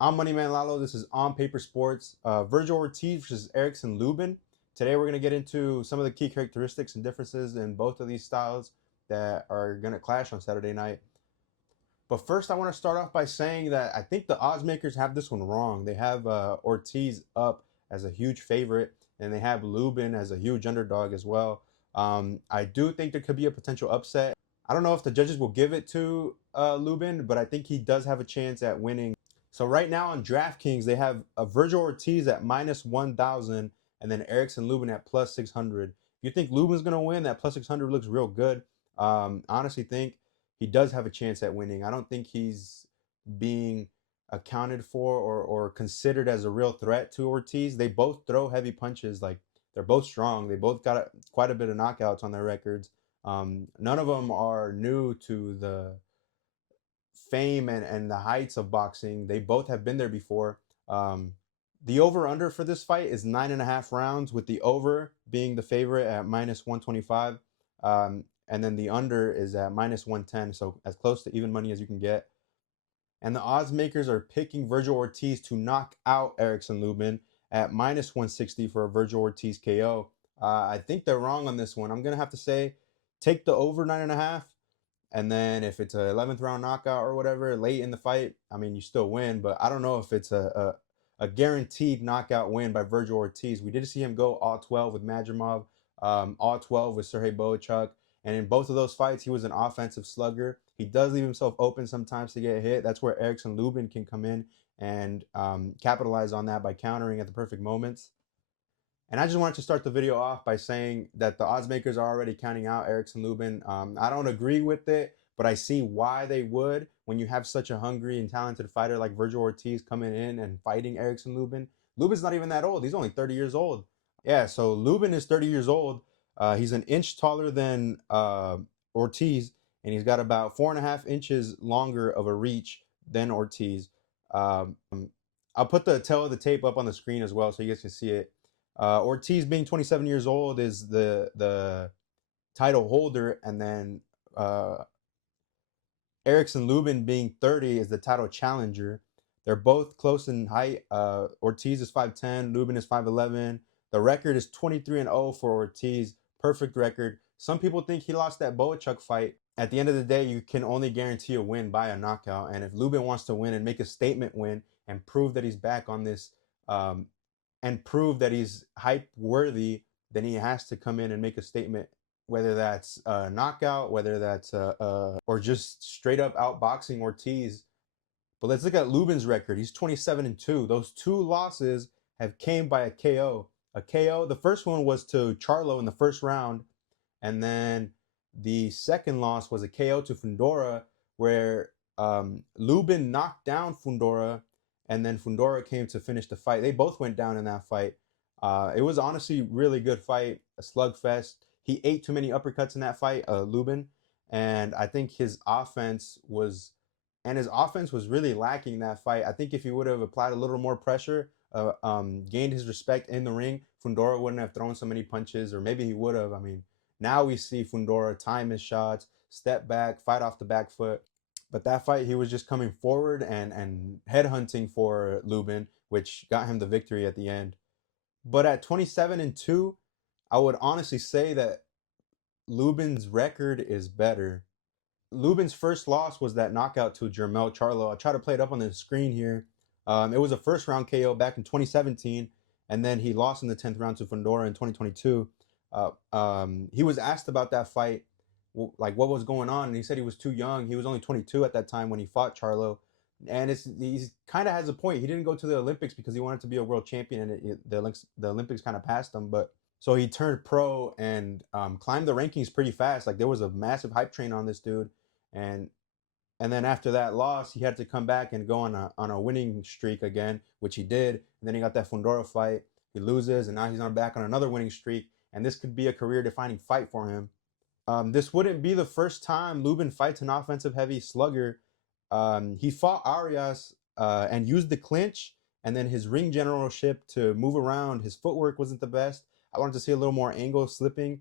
I'm Moneyman Lalo. This is On Paper Sports. Virgil Ortiz versus Erickson Lubin. Today we're going to get into some of the key characteristics and differences in both of these styles that are going to clash on Saturday night. But first, I want to start off by saying that I think the odds makers have this one wrong. They have Ortiz up as a huge favorite, and they have Lubin as a huge underdog as well. I do think there could be a potential upset. I don't know if the judges will give it to Lubin, but I think he does have a chance at winning. So right now on Draft Kings, they have a Virgil Ortiz at minus 1,000 and then Erickson Lubin at plus 600. If you think Lubin's going to win, that plus 600 looks real good. Honestly think he does have a chance at winning. I don't think he's being accounted for or considered as a real threat to Ortiz. They both throw heavy punches. Like, they're both strong. They both got quite a bit of knockouts on their records. None of them are new to the fame and the heights of boxing. They both have been there before. The over-under for this fight is 9.5 rounds, with the over being the favorite at minus 125. And then the under is at minus 110, so as close to even money as you can get. And the odds makers are picking Virgil Ortiz to knock out Erickson Lubin at minus 160 for a Virgil Ortiz KO. I think they're wrong on this one. I'm going to have to say take the over 9.5. And then if it's a 11th round knockout or whatever late in the fight, I mean, you still win. But I don't know if it's a guaranteed knockout win by Virgil Ortiz. We did see him go all 12 with Madrimov, all 12 with Sergey Boachuk. And in both of those fights, he was an offensive slugger. He does leave himself open sometimes to get hit. That's where Erickson Lubin can come in and capitalize on that by countering at the perfect moments. And I just wanted to start the video off by saying that the odds makers are already counting out Erickson Lubin. I don't agree with it, but I see why they would when you have such a hungry and talented fighter like Virgil Ortiz coming in and fighting Erickson Lubin. Lubin's not even that old. He's only 30 years old. Yeah, so Lubin is 30 years old. He's an inch taller than Ortiz, and he's got about 4.5 inches longer of a reach than Ortiz. I'll put the tail of the tape up on the screen as well so you guys can see it. Ortiz, being 27 years old, is the title holder, and then Erickson Lubin, being 30, is the title challenger. They're both close in height. Ortiz is 5'10", Lubin is 5'11". The record is 23-0 for Ortiz, perfect record. Some people think he lost that Boachuk fight. At the end of the day, you can only guarantee a win by a knockout, and if Lubin wants to win and make a statement win and prove that he's back on this and prove that he's hype worthy, then he has to come in and make a statement, whether that's a knockout, whether that's or just straight up outboxing Ortiz. But let's look at Lubin's record. He's 27-2. Those two losses have came by a KO. A KO. The first one was to Charlo in the first round, and then the second loss was a KO to Fundora, where Lubin knocked down Fundora, and then Fundora came to finish the fight. They both went down in that fight. It was honestly really good fight, a slugfest. He ate too many uppercuts in that fight, Lubin, and I think his offense was really lacking that fight. I think if he would have applied a little more pressure, gained his respect in the ring, Fundora wouldn't have thrown so many punches, or maybe he would have. I mean, now we see Fundora time his shots, step back, fight off the back foot. But that fight, he was just coming forward and headhunting for Lubin, which got him the victory at the end. But at 27-2, I would honestly say that Lubin's record is better. Lubin's first loss was that knockout to Jermell Charlo. I'll try to play it up on the screen here. It was a first-round KO back in 2017, and then he lost in the 10th round to Fundora in 2022. He was asked about that fight, like what was going on, and he said he was too young. He was only 22 at that time when he fought Charlo, and he's kind of has a point. He didn't go to the Olympics because he wanted to be a world champion, and the Olympics kind of passed him. But so he turned pro and climbed the rankings pretty fast. Like, there was a massive hype train on this dude, and then after that loss, he had to come back and go on a winning streak again, which he did. And then he got that Fundora fight. He loses, and now he's back on another winning streak, and this could be a career-defining fight for him. This wouldn't be the first time Lubin fights an offensive heavy slugger. He fought Arias and used the clinch, and then his ring generalship to move around. His footwork wasn't the best. I wanted to see a little more angle slipping.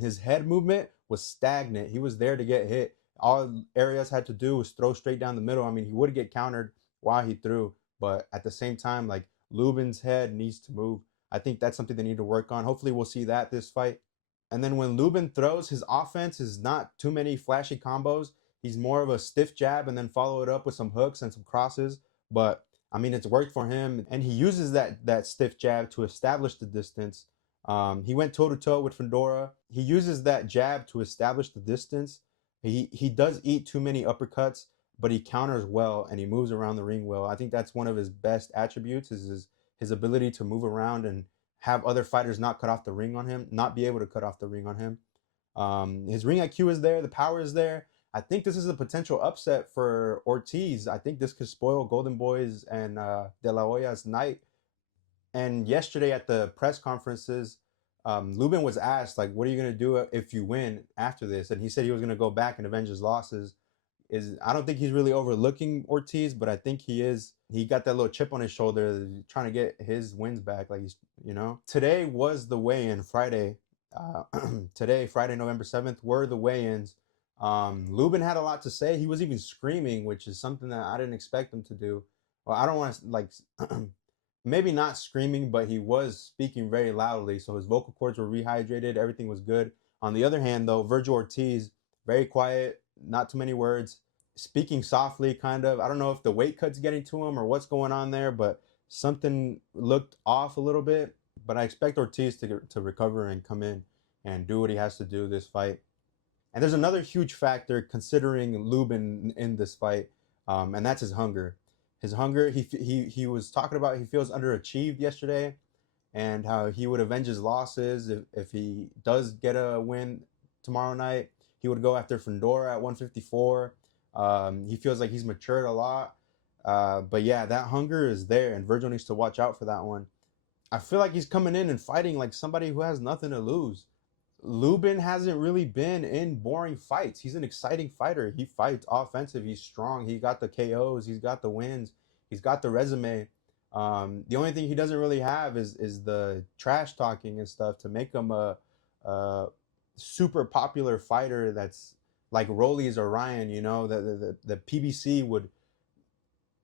His head movement was stagnant. He was there to get hit. All Arias had to do was throw straight down the middle. I mean, he would get countered while he threw, but at the same time, like Lubin's head needs to move. I think that's something they need to work on. Hopefully, we'll see that this fight. And then when Lubin throws, his offense is not too many flashy combos. He's more of a stiff jab and then follow it up with some hooks and some crosses. But I mean, it's worked for him, and he uses that stiff jab to establish the distance. He went toe to toe with Fedora. He uses that jab to establish the distance. He does eat too many uppercuts, but he counters well and he moves around the ring well. I think that's one of his best attributes is his ability to move around and have other fighters not cut off the ring on him, not be able to cut off the ring on him. His ring IQ is there, the power is there. I think this is a potential upset for Ortiz. I think this could spoil Golden Boy's and De La Hoya's night. And yesterday at the press conferences, Lubin was asked, like, what are you going to do if you win after this? And he said he was going to go back and avenge his losses. I don't think he's really overlooking Ortiz, but I think he is. He got that little chip on his shoulder, trying to get his wins back. Like today was the weigh-in. Friday, today, Friday, November 7th, were the weigh-ins. Lubin had a lot to say. He was even screaming, which is something that I didn't expect him to do. Well, I don't want to like, maybe not screaming, but he was speaking very loudly. So his vocal cords were rehydrated. Everything was good. On the other hand, though, Virgil Ortiz, very quiet, not too many words, speaking softly, kind of. I don't know if the weight cut's getting to him or what's going on there, but something looked off a little bit. But I expect Ortiz to recover and come in and do what he has to do this fight. And there's another huge factor considering Lubin in this fight, and that's his hunger. His hunger. He was talking about he feels underachieved yesterday, and how he would avenge his losses if he does get a win tomorrow night. He would go after Fedora at 154. He feels like he's matured a lot. But yeah, that hunger is there, and Virgil needs to watch out for that one. I feel like he's coming in and fighting like somebody who has nothing to lose. Lubin hasn't really been in boring fights. He's an exciting fighter. He fights offensive. He's strong. He got the KOs. He's got the wins. He's got the resume. The only thing he doesn't really have is the trash talking and stuff to make him a super popular fighter that's like Rollies or Ryan. The PBC would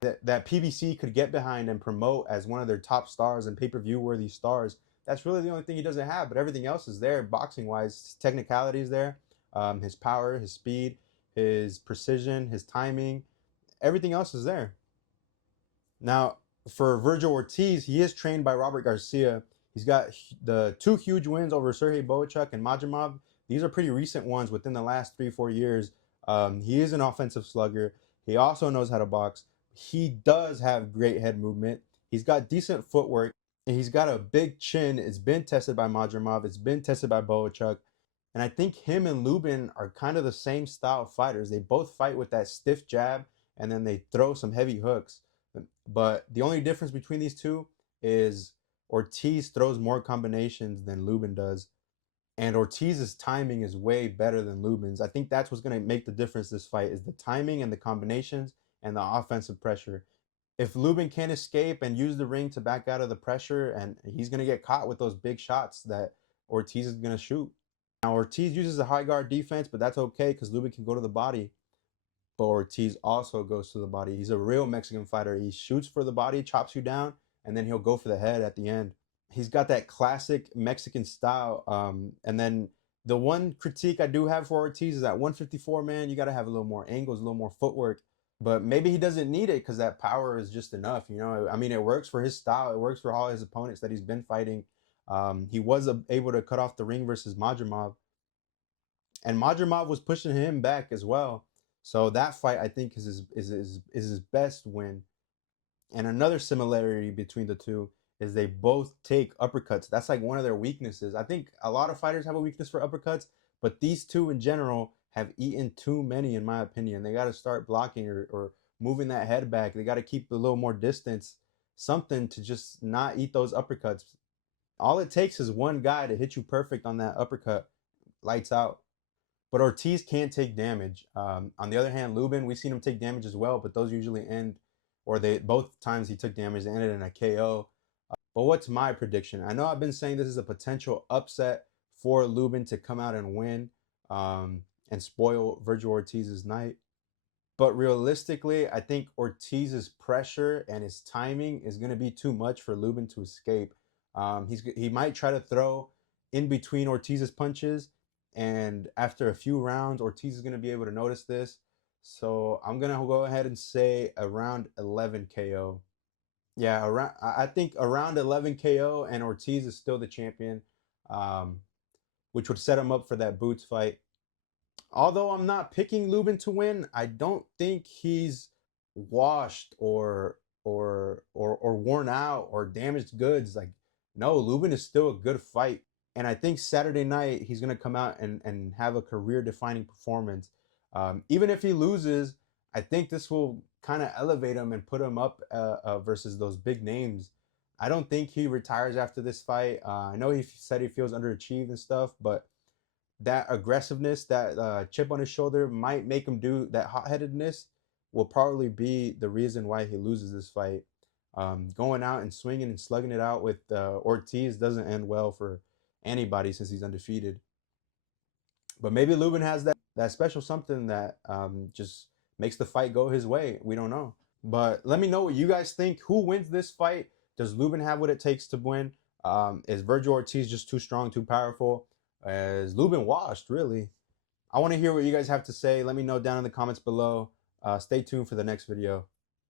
that PBC could get behind and promote as one of their top stars and pay-per-view worthy stars. That's really the only thing he doesn't have, but everything else is there boxing wise. His technicality is there, his power, his speed, his precision, his timing, everything else is there. Now, for Virgil Ortiz, he is trained by Robert Garcia. He's got the 2 huge wins over Sergey Boachuk and Majimov. These are pretty recent ones within the last 3-4 years. He is an offensive slugger. He also knows how to box. He does have great head movement. He's got decent footwork. And he's got a big chin. It's been tested by Majimov. It's been tested by Boachuk. And I think him and Lubin are kind of the same style of fighters. They both fight with that stiff jab, and then they throw some heavy hooks. But the only difference between these two is Ortiz throws more combinations than Lubin does. And Ortiz's timing is way better than Lubin's. I think that's what's going to make the difference this fight is the timing and the combinations and the offensive pressure. If Lubin can't escape and use the ring to back out of the pressure, and he's going to get caught with those big shots that Ortiz is going to shoot. Now, Ortiz uses a high guard defense, but that's okay because Lubin can go to the body. But Ortiz also goes to the body. He's a real Mexican fighter. He shoots for the body, chops you down, and then he'll go for the head at the end. He's got that classic Mexican style. And then the one critique I do have for Ortiz is at 154, man, you got to have a little more angles, a little more footwork. But maybe he doesn't need it because that power is just enough. I mean, it works for his style. It works for all his opponents that he's been fighting. He was able to cut off the ring versus Majimov. And Majimov was pushing him back as well. So that fight, I think, is his best win. And another similarity between the two is they both take uppercuts. That's like one of their weaknesses. I think a lot of fighters have a weakness for uppercuts, but these two in general have eaten too many, in my opinion. They got to start blocking or moving that head back. They got to keep a little more distance, something to just not eat those uppercuts. All it takes is one guy to hit you perfect on that uppercut, lights out. But Ortiz can't take damage. On the other hand, Lubin, we've seen him take damage as well, but those usually end, or both times he took damage, they ended in a KO. But what's my prediction? I know I've been saying this is a potential upset for Lubin to come out and win and spoil Virgil Ortiz's night. But realistically, I think Ortiz's pressure and his timing is going to be too much for Lubin to escape. He might try to throw in between Ortiz's punches, and after a few rounds, Ortiz is going to be able to notice this. So I'm gonna go ahead and say around 11 KO. Yeah, around. I think around 11 KO, and Ortiz is still the champion, um, which would set him up for that Boots fight. Although I'm not picking Lubin to win, I don't think he's washed or worn out or damaged goods. Like, no, Lubin is still a good fight. And I think Saturday night he's gonna come out and have a career defining performance. Even if he loses, I think this will kind of elevate him and put him up versus those big names. I don't think he retires after this fight. I know he said he feels underachieved and stuff, but that aggressiveness, that chip on his shoulder might make him do that. Hot headedness will probably be the reason why he loses this fight. Going out and swinging and slugging it out with Ortiz doesn't end well for anybody since he's undefeated. But maybe Lubin has that special something that just makes the fight go his way. We don't know. But let me know what you guys think. Who wins this fight? Does Lubin have what it takes to win? Is Vergil Ortiz just too strong, too powerful? Is Lubin washed, really? I want to hear what you guys have to say. Let me know down in the comments below. Stay tuned for the next video.